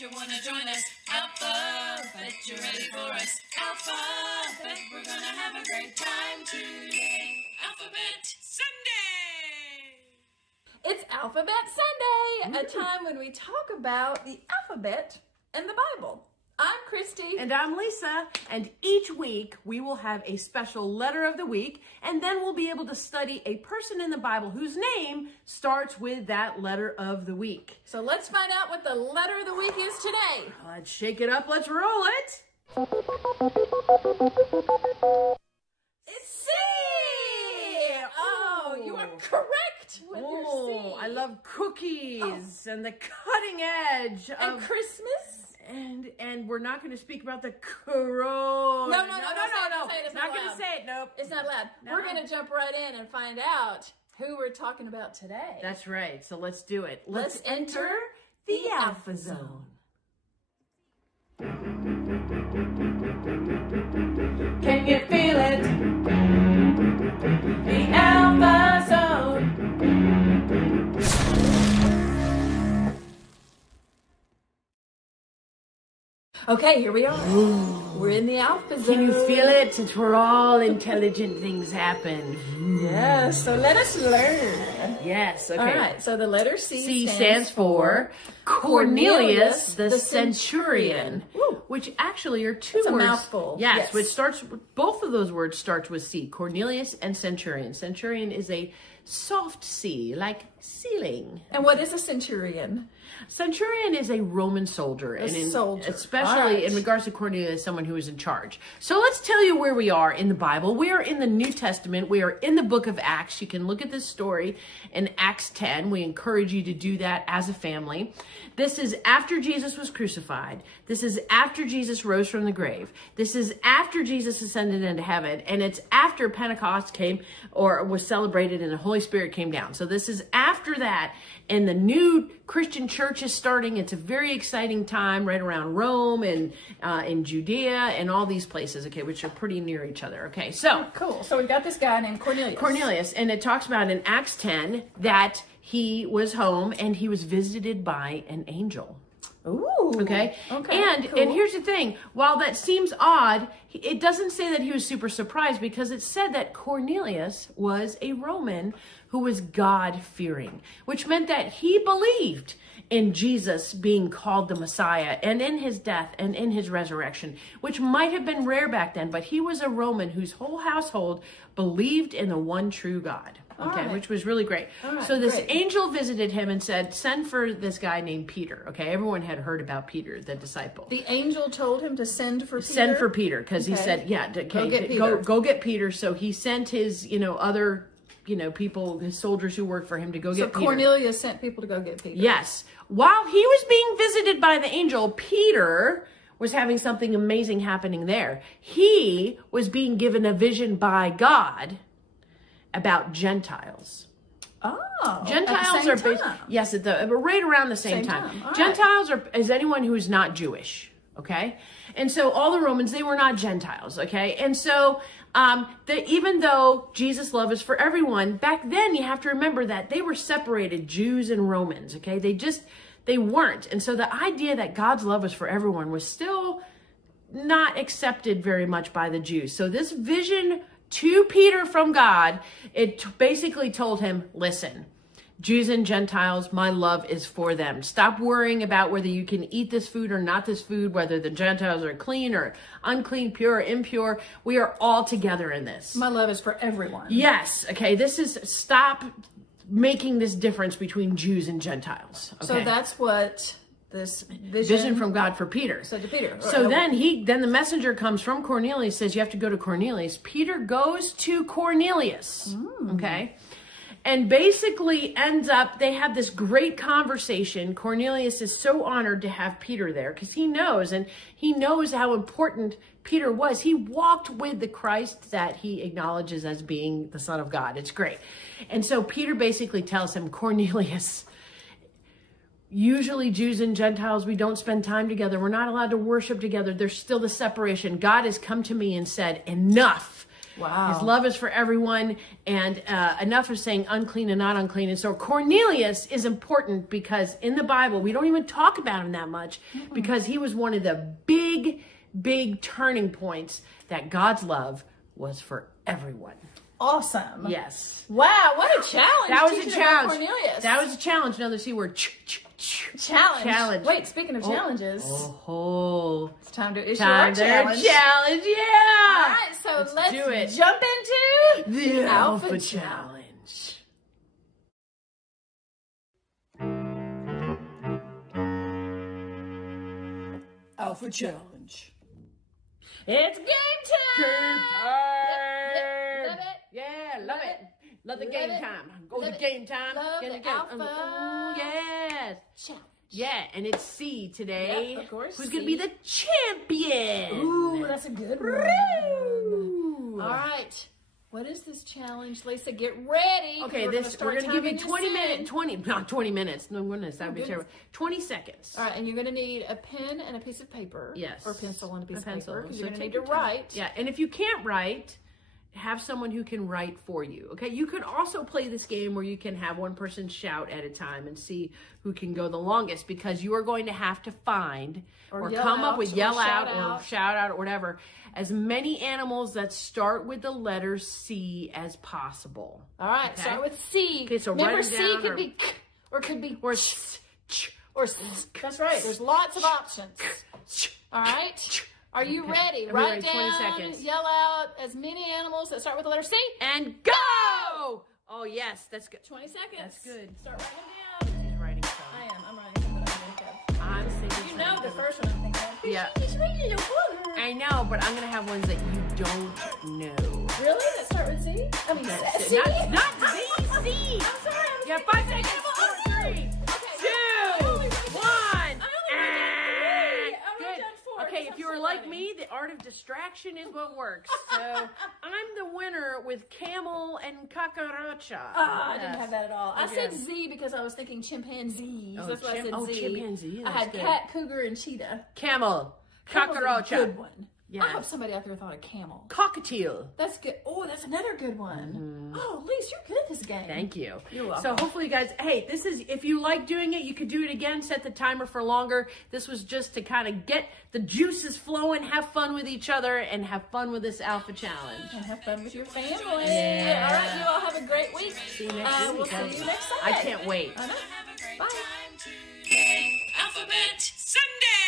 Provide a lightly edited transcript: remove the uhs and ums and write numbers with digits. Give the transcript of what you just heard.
you wanna join us. Alpha, bet you're ready for us. Alpha, bet we're gonna have a great time today. Alphabet Sunday! It's Alphabet Sunday, a time when we talk about the alphabet and the Bible. I'm Christy. And I'm Lisa. And each week we will have a special letter of the week, and then we'll be able to study a person in the Bible whose name starts with that letter of the week. So let's find out what the letter of the week is today. Let's shake it up. Let's roll it. It's C! Oh, you are correct with your C. I love cookies and the cutting edge and of Christmas. And we're not going to speak about the corona. No. It's not going to say it. Nope. It's not loud. No. We're going to jump right in and find out who we're talking about today. That's right. So let's do it. Let's enter the Alpha Zone. Can you feel it? The Alpha Zone. Okay, here we are. We're in the Alpha Zone. Can you feel it? Since we're all intelligent, things happen. Yes, so let us learn. Yes, okay. All right, so the letter C stands for Cornelius the Centurion, which actually are two words. It's a mouthful. Yes, which starts, both of those words start with C, Cornelius and Centurion. Centurion is a soft C, like ceiling. And what is a centurion? Centurion is a Roman soldier. Especially in regards to Cornelius, someone who is in charge. So let's tell you where we are in the Bible. We are in the New Testament. We are in the book of Acts. You can look at this story in Acts 10. We encourage you to do that as a family. This is after Jesus was crucified. This is after Jesus rose from the grave. This is after Jesus ascended into heaven. And it's after Pentecost came or was celebrated and the Holy Spirit came down. So this is after that. And the new Christian church is starting. It's a very exciting time right around Rome and in Judea and all these places, okay, which are pretty near each other, okay? So cool. So we've got this guy named Cornelius. Cornelius, and it talks about in Acts 10 that he was home and he was visited by an angel. Ooh. Okay. And here's the thing. While that seems odd, it doesn't say that he was super surprised, because it said that Cornelius was a Roman who was God-fearing, which meant that he believed in Jesus being called the Messiah and in his death and in his resurrection, which might have been rare back then, but he was a Roman whose whole household believed in the one true God. Okay, which was really great. So this angel visited him and said, send for this guy named Peter. Okay, everyone had heard about Peter, the disciple. The angel told him to send for Peter? Send for Peter, because he said, yeah, okay, go get Peter. So he sent his, other, people, his soldiers who worked for him to go get Peter. So Cornelius sent people to go get Peter. Yes. While he was being visited by the angel, Peter was having something amazing happening there. He was being given a vision by God about Gentiles. Oh, Gentiles are yes, right around the same time. Gentiles is anyone who is not Jewish. Okay, and so all the Romans, they were not Gentiles. Okay, and so even though Jesus' love is for everyone, back then you have to remember that they were separated, Jews and Romans. Okay, they weren't, and so the idea that God's love was for everyone was still not accepted very much by the Jews. So this vision to Peter from God, it basically told him, listen, Jews and Gentiles, my love is for them. Stop worrying about whether you can eat this food or not this food, whether the Gentiles are clean or unclean, pure or impure. We are all together in this. My love is for everyone. Yes. Okay. Stop making this difference between Jews and Gentiles. Okay? So that's what this vision from God for Peter. Said to Peter. So then the messenger comes from Cornelius, says you have to go to Cornelius. Peter goes to Cornelius. Okay. And basically ends up, they have this great conversation. Cornelius is so honored to have Peter there because he knows how important Peter was. He walked with the Christ that he acknowledges as being the Son of God. It's great. And so Peter basically tells him, Cornelius, usually Jews and Gentiles, we don't spend time together. We're not allowed to worship together. There's still the separation. God has come to me and said, enough. Wow. His love is for everyone, and enough of saying unclean and not unclean. And so Cornelius is important because in the Bible, we don't even talk about him that much because he was one of the big turning points that God's love was for everyone. Awesome. Yes. Wow, what a challenge. That was a challenge. Cornelius. That was a challenge. Another C word. Challenge. Wait, speaking of challenges. It's time to issue our challenge. Challenge, yeah. All right, so let's do it. Jump into the Alpha Challenge. Alpha Challenge. It's game time. Love it. Yeah, love it. Love the Love game it. time. Go Love to it. game time. Love Get the it, get it. Alpha Yes. Challenge. Yeah, and it's C today. Yep, of course, Who's going to C. be the champion? Ooh, that's a good one. Woo. All right. What is this challenge, Lisa? Get ready. Okay, we're going to give you 20 minutes. Not 20 minutes. No goodness, that would be terrible. 20 seconds. All right, and you're going to need a pen and a piece of paper. Yes. Or pencil and a piece of paper. Because So you're going to take need to your time. write. Yeah, and if you can't write, have someone who can write for you. Okay, you could also play this game where you can have one person shout at a time and see who can go the longest, because you are going to have to find or come up with yell out or shout out or whatever as many animals that start with the letter C as possible. All right, okay? start with C. Okay, so remember, write it down C could be k or could be or or that's right. There's lots of options. All right. Are you ready? Write down, 20 seconds. Yell out as many animals that start with the letter C. And go! Oh, yes, that's good. 20 seconds. That's good. Start writing them down. He's writing some. I'm writing some that I'm thinking of. I'm thinking You know the first one I'm thinking of. Yeah. He's reading your book. I know, but I'm going to have ones that you don't know. Really? That start with Z? I mean, That's C? it. Not Z, C. I'm sorry. You have 5 seconds. 4, 3, 2, 1. Okay, if you were like me, the art of distraction is what works. So I'm the winner with camel and cucaracha. I didn't have that at all. I Okay. said Z because I was thinking chimpanzees. That's why I said Z. Chimpanzee. I had cat, cougar, and cheetah. Camel, Camel's a cucaracha, good one. Yeah. I hope somebody out there thought of camel. cockatiel. That's good. Oh, that's another good one. Oh, Lise, you're good at this game. Thank you. You're welcome. So hopefully you guys, hey, this is, if you like doing it, you could do it again, set the timer for longer. This was just to kind of get the juices flowing, have fun with each other, and have fun with this Alpha Challenge. And have fun with your family. Yeah. All right, you all have a great week. See you next week. We'll see you next Sunday. I can't wait. I know. Have a great Bye. time today. Alphabet Sunday!